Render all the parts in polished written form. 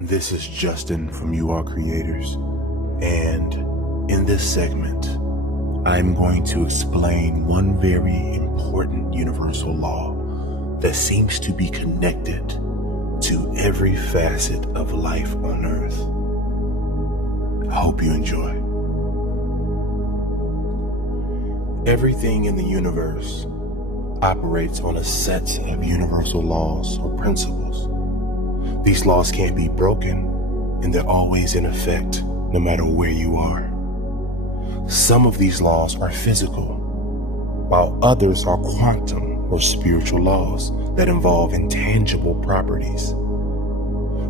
This is Justin from You Are Creators, and in this segment, I'm going to explain one very important universal law that seems to be connected to every facet of life on Earth. I hope you enjoy. Everything in the universe operates on a set of universal laws or principles. These laws can't be broken, and they're always in effect, no matter where you are. Some of these laws are physical, while others are quantum or spiritual laws that involve intangible properties.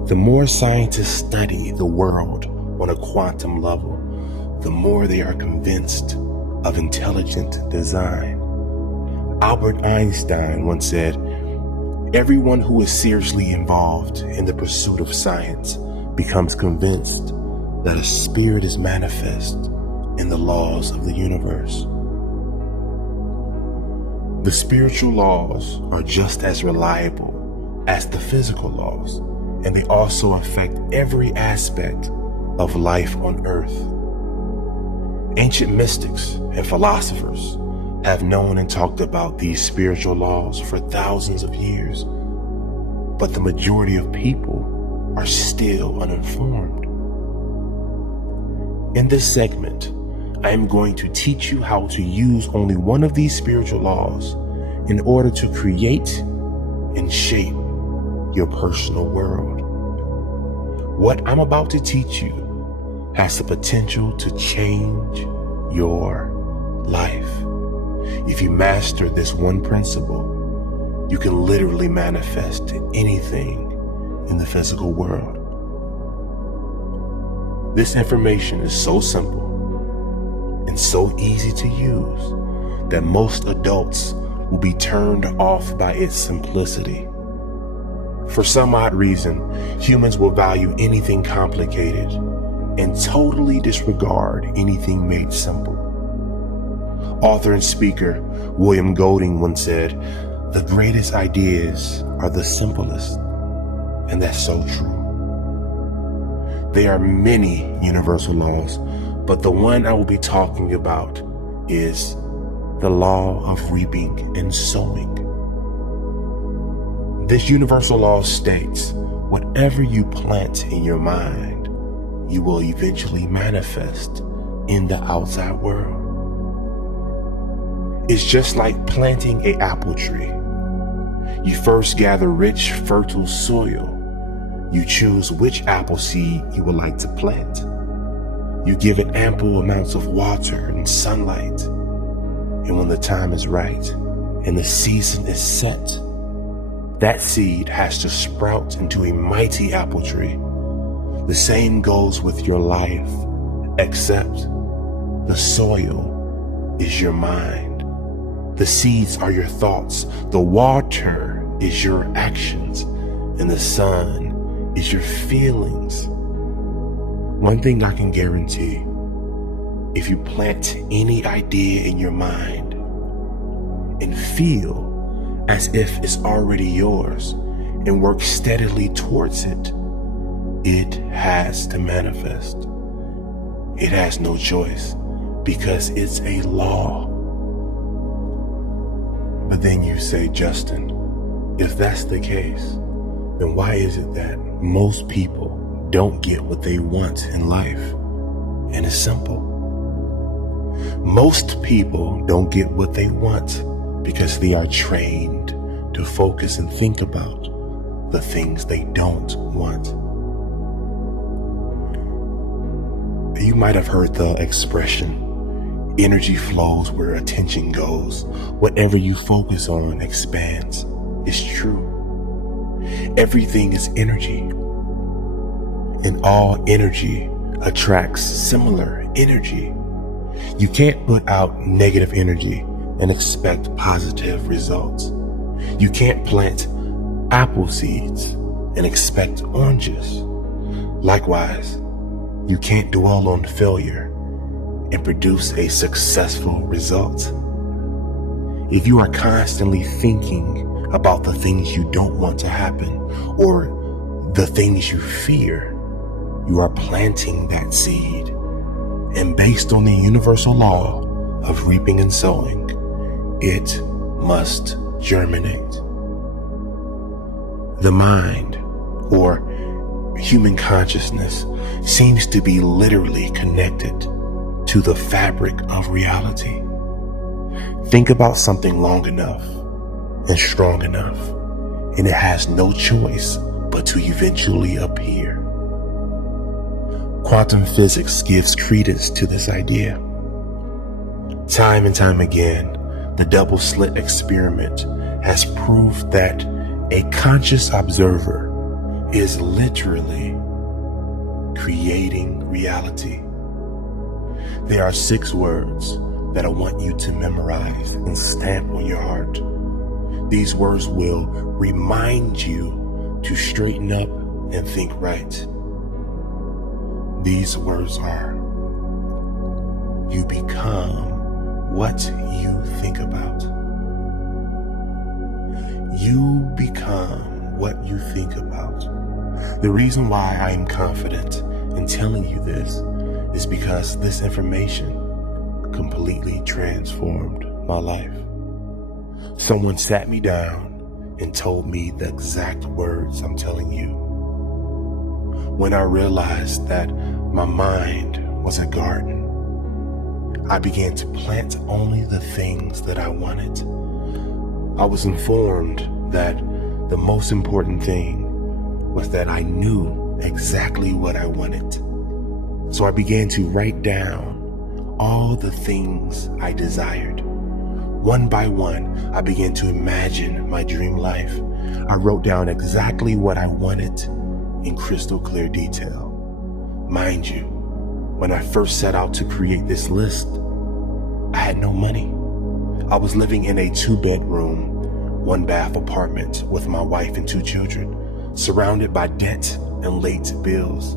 The more scientists study the world on a quantum level, the more they are convinced of intelligent design. Albert Einstein once said, "Everyone who is seriously involved in the pursuit of science becomes convinced that a spirit is manifest in the laws of the universe." The spiritual laws are just as reliable as the physical laws, and they also affect every aspect of life on Earth. Ancient mystics and philosophers have known and talked about these spiritual laws for thousands of years, but the majority of people are still uninformed. In this segment, I am going to teach you how to use only one of these spiritual laws in order to create and shape your personal world. What I'm about to teach you has the potential to change your life. If you master this one principle, you can literally manifest anything in the physical world. This information is so simple and so easy to use that most adults will be turned off by its simplicity. For some odd reason, humans will value anything complicated and totally disregard anything made simple. Author and speaker William Golding once said, "The greatest ideas are the simplest," and that's so true. There are many universal laws, but the one I will be talking about is the law of reaping and sowing. This universal law states, whatever you plant in your mind, you will eventually manifest in the outside world. It's just like planting an apple tree. You first gather rich, fertile soil. You choose which apple seed you would like to plant. You give it ample amounts of water and sunlight. And when the time is right and the season is set, that seed has to sprout into a mighty apple tree. The same goes with your life, except the soil is your mind. The seeds are your thoughts, the water is your actions, and the sun is your feelings. One thing I can guarantee, if you plant any idea in your mind and feel as if it's already yours and work steadily towards it, it has to manifest. It has no choice because it's a law. But then you say, "Justin, if that's the case, then why is it that most people don't get what they want in life?" And it's simple. Most people don't get what they want because they are trained to focus and think about the things they don't want. You might have heard the expression, "Energy flows where attention goes. Whatever you focus on expands." It's true. Everything is energy, and all energy attracts similar energy. You can't put out negative energy and expect positive results. You can't plant apple seeds and expect oranges. Likewise, you can't dwell on failure and produce a successful result. If you are constantly thinking about the things you don't want to happen, or The things you fear, you are planting that seed. And based on the universal law of reaping and sowing, it must germinate. The mind, or human consciousness, seems to be literally connected to the fabric of reality. Think about something long enough and strong enough, and it has no choice but to eventually appear. Quantum physics gives credence to this idea. Time and time again, the double slit experiment has proved that a conscious observer is literally creating reality. There are 6 words that I want you to memorize and stamp on your heart. These words will remind you to straighten up and think right. These words are: you become what you think about. You become what you think about. The reason why I am confident in telling you this is because this information completely transformed my life. Someone sat me down and told me the exact words I'm telling you. When I realized that my mind was a garden, I began to plant only the things that I wanted. I was informed that the most important thing was that I knew exactly what I wanted. So I began to write down all the things I desired. One by one, I began to imagine my dream life. I wrote down exactly what I wanted in crystal clear detail. Mind you, when I first set out to create this list, I had no money. I was living in a 2-bedroom, 1-bath apartment with my wife and 2 children, surrounded by debt and late bills.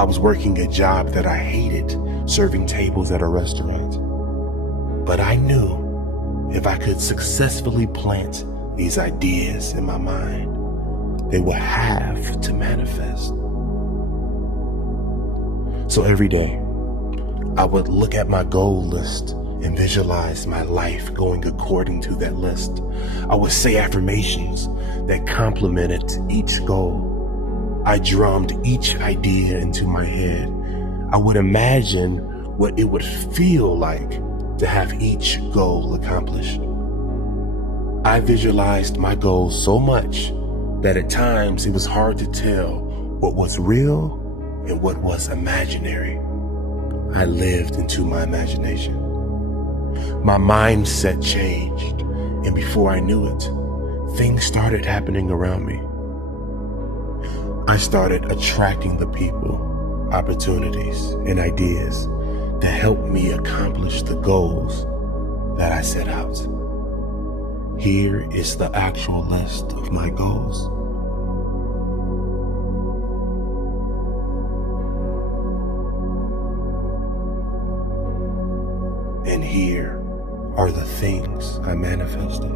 I was working a job that I hated, serving tables at a restaurant. But I knew if I could successfully plant these ideas in my mind, they would have to manifest. So every day, I would look at my goal list and visualize my life going according to that list. I would say affirmations that complemented each goal. I drummed each idea into my head. I would imagine what it would feel like to have each goal accomplished. I visualized my goals so much that at times it was hard to tell what was real and what was imaginary. I lived into my imagination. My mindset changed, and before I knew it, things started happening around me. I started attracting the people, opportunities, and ideas that helped me accomplish the goals that I set out. Here is the actual list of my goals. And here are the things I manifested.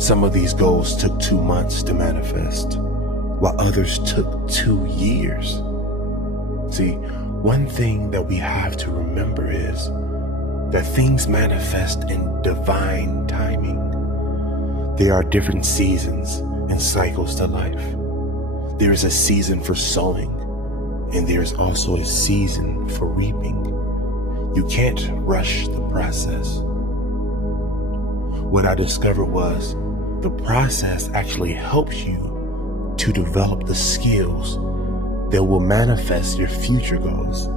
Some of these goals took 2 months to manifest, while others took 2 years. See, one thing that we have to remember is that things manifest in divine timing. There are different seasons and cycles to life. There is a season for sowing, and there is also a season for reaping. You can't rush the process. What I discovered was the process actually helps you to develop the skills that will manifest your future goals.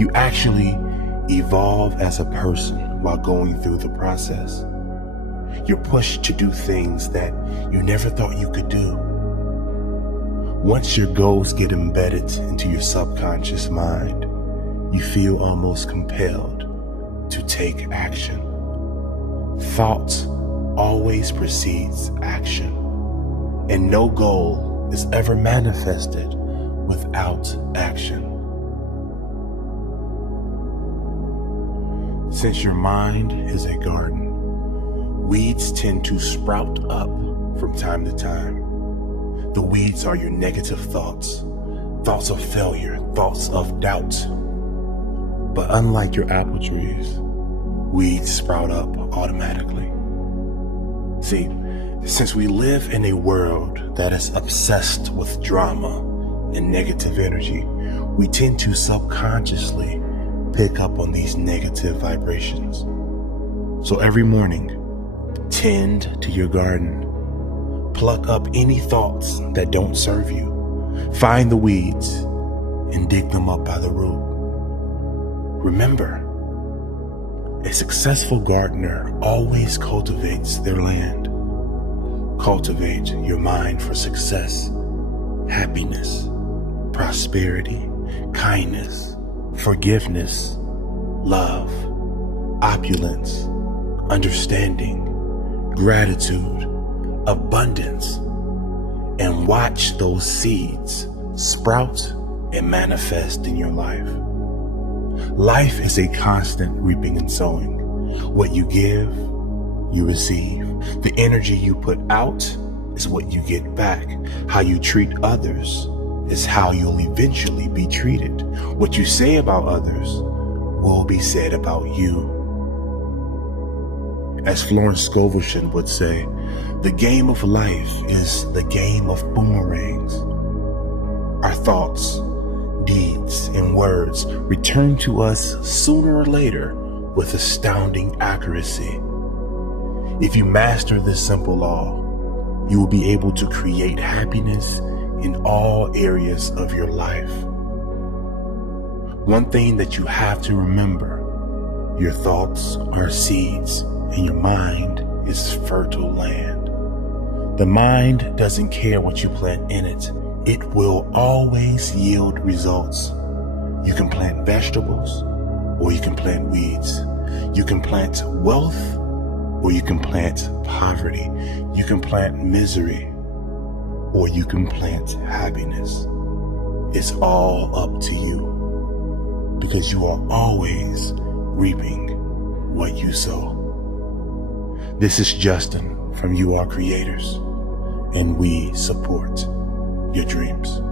You actually evolve as a person while going through the process. You're pushed to do things that you never thought you could do. Once your goals get embedded into your subconscious mind, you feel almost compelled to take action. Thought always precedes action, and no goal is ever manifested without action. Since your mind is a garden, weeds tend to sprout up from time to time. The weeds are your negative thoughts, thoughts of failure, thoughts of doubt. But unlike your apple trees, weeds sprout up automatically. See, since we live in a world that is obsessed with drama and negative energy, we tend to subconsciously pick up on these negative vibrations. So every morning, tend to your garden. Pluck up any thoughts that don't serve you. Find the weeds and dig them up by the root. Remember, a successful gardener always cultivates their land. Cultivate your mind for success, happiness, prosperity, kindness, forgiveness, love, opulence, understanding, gratitude, abundance, and watch those seeds sprout and manifest in your life. Life is a constant reaping and sowing. What you give, you receive. The energy you put out is what you get back. How you treat others is how you'll eventually be treated. What you say about others will be said about you. As Florence Scovel would say, the game of life is the game of boomerangs. Our thoughts, deeds, and words return to us sooner or later with astounding accuracy. If you master this simple law, you will be able to create happiness in all areas of your life. One thing that you have to remember, your thoughts are seeds and your mind is fertile land. The mind doesn't care what you plant in it. It will always yield results. You can plant vegetables or you can plant weeds. You can plant wealth or you can plant poverty. You can plant misery or you can plant happiness. It's all up to you because you are always reaping what you sow. This is Justin from You Are Creators, and we support your dreams.